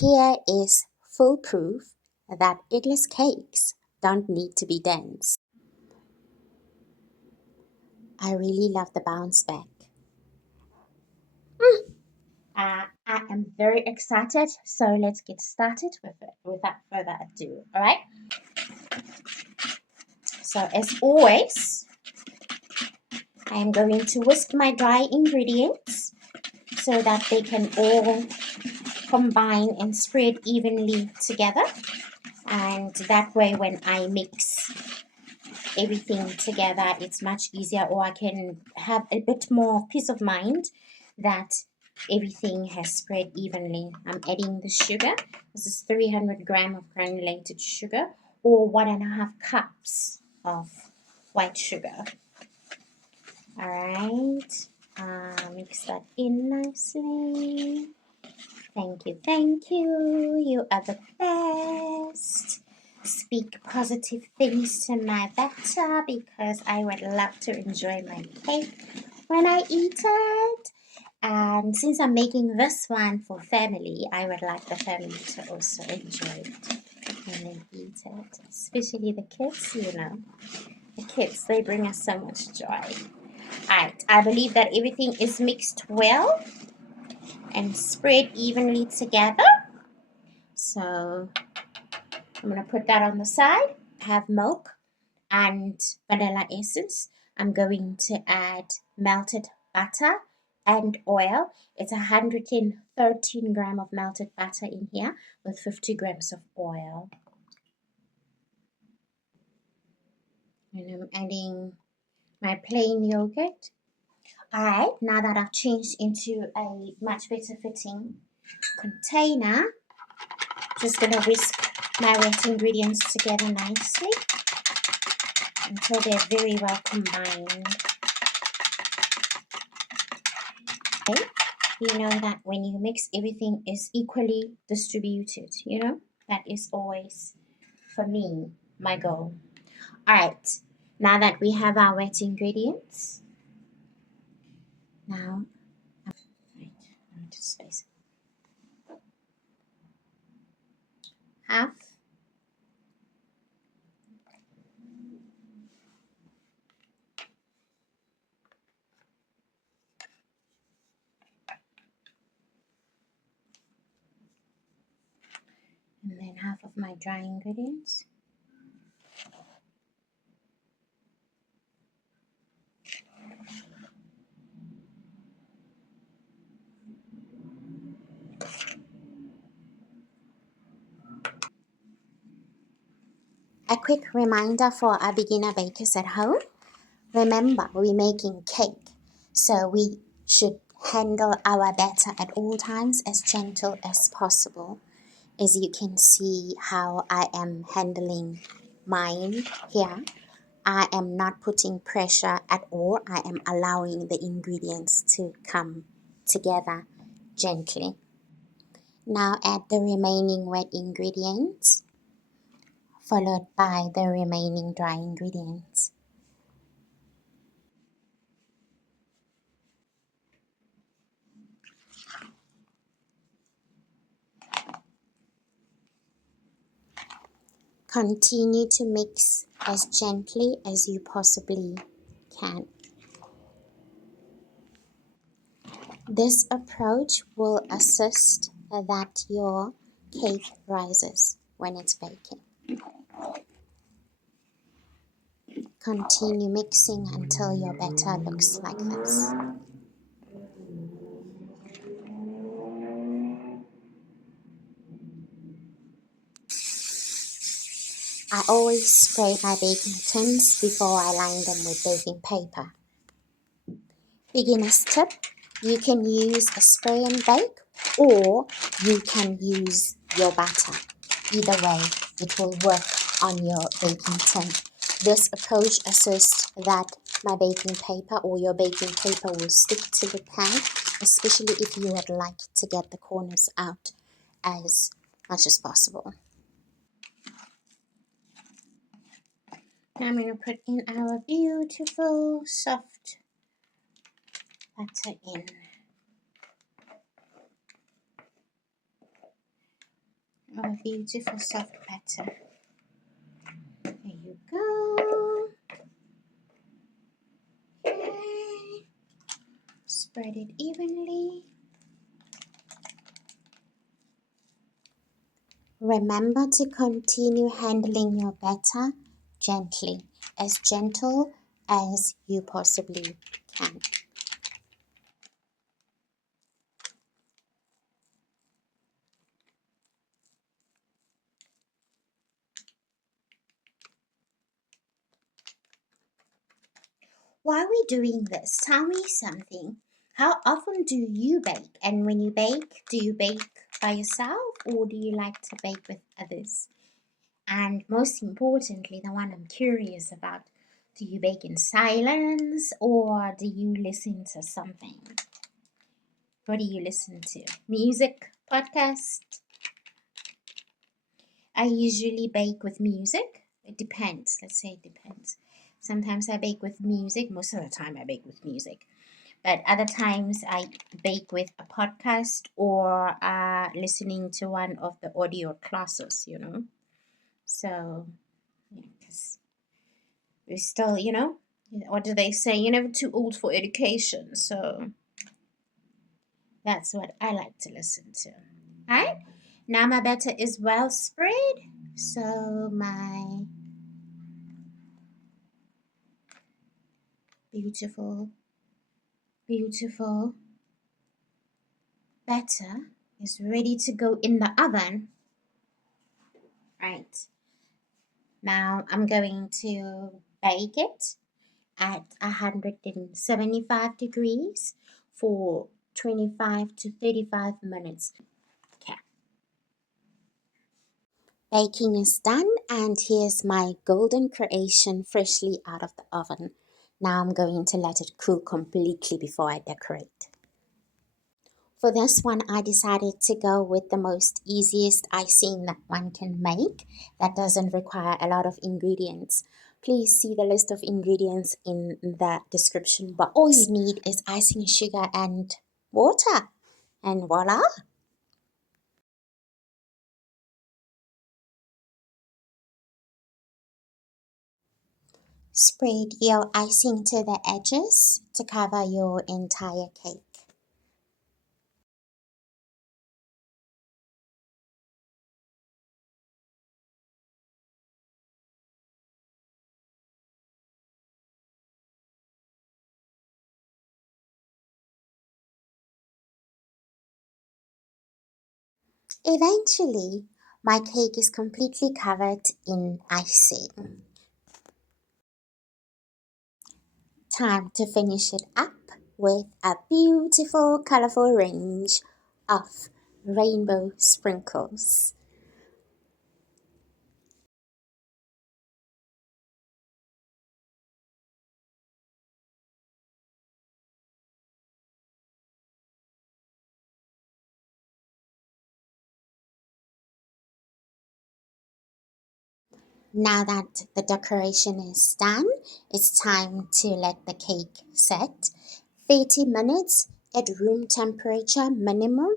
Here is foolproof that eggless cakes don't need to be dense. I really love the bounce back. I am very excited, so let's get started with it without further ado. All right. So as always, I am going to whisk my dry ingredients so that they can all combine and spread evenly together. And that way, when I mix everything together, it's much easier, or I can have a bit more peace of mind that everything has spread evenly. I'm adding the sugar. This is 300 grams of granulated sugar, or 1.5 cups of white sugar. All right, mix that in nicely. Thank you, thank you. You are the best. Speak positive things to my batter because I would love to enjoy my cake when I eat it. And since I'm making this one for family, I would like the family to also enjoy it when they eat it, especially the kids, you know. The kids, they bring us so much joy. Alright, I believe that everything is mixed well and spread evenly together. So I'm going to put that on the side. I have milk and vanilla essence. I'm going to add melted butter and oil. It's 113 grams of melted butter in here with 50 grams of oil. And I'm adding my plain yogurt. Alright, now that I've changed into a much better fitting container, just going to whisk my wet ingredients together nicely until they're very well combined. Okay. You know that when you mix, everything is equally distributed, you know? That is always, for me, my goal. Alright, now that we have our wet ingredients, now, right, I need to space half. And then half of my dry ingredients. A quick reminder for our beginner bakers at home. Remember, we're making cake, so we should handle our batter at all times as gentle as possible. As you can see how I am handling mine here, I am not putting pressure at all. I am allowing the ingredients to come together gently. Now add the remaining wet ingredients, followed by the remaining dry ingredients. Continue to mix as gently as you possibly can. This approach will assist that your cake rises when it's baking. Continue mixing until your batter looks like this. I always spray my baking tins before I line them with baking paper. Beginner's tip, you can use a spray and bake or you can use your batter. Either way, it will work on your baking tin. This approach assists that my baking paper or your baking paper will stick to the pan, especially if you would like to get the corners out as much as possible. Now I'm going to put in our beautiful soft butter in. a beautiful soft batter. There you go. Okay. Spread it evenly. Remember to continue handling your batter gently, as gentle as you possibly can. While we're doing this, tell me something. How often do you bake? And when you bake, do you bake by yourself or do you like to bake with others? And most importantly, the one I'm curious about, do you bake in silence or do you listen to something? What do you listen to? Music, podcast? I usually bake with music. It depends. Let's say it depends. Sometimes I bake with music. Most of the time I bake with music. But other times I bake with a podcast or listening to one of the audio classes, So, yeah, because we're still, what do they say? You're never too old for education. So that's what I like to listen to. All right. Now my batter is well spread. So my beautiful, beautiful batter is ready to go in the oven. Right. Now I'm going to bake it at 175 degrees for 25 to 35 minutes. Okay. Baking is done and here's my golden creation freshly out of the oven. Now I'm going to let it cool completely before I decorate. For this one, I decided to go with the most easiest icing that one can make that doesn't require a lot of ingredients. Please see the list of ingredients in the description box. All you need is icing sugar and water, and voila! Spread your icing to the edges to cover your entire cake. Eventually, my cake is completely covered in icing. Time to finish it up with a beautiful colorful range of rainbow sprinkles. Now that the decoration is done, it's time to let the cake set. 30 minutes at room temperature minimum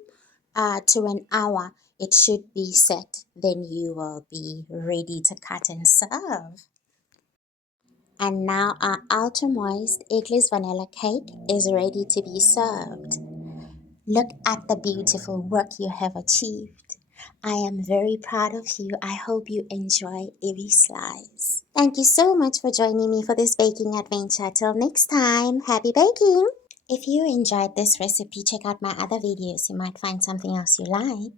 to an hour. It should be set. Then you will be ready to cut and serve. And now our ultra moist eggless vanilla cake is ready to be served. Look at the beautiful work you have achieved. I am very proud of you. I hope you enjoy every slice. Thank you so much for joining me for this baking adventure. Till next time, happy baking! If you enjoyed this recipe, check out my other videos. You might find something else you like.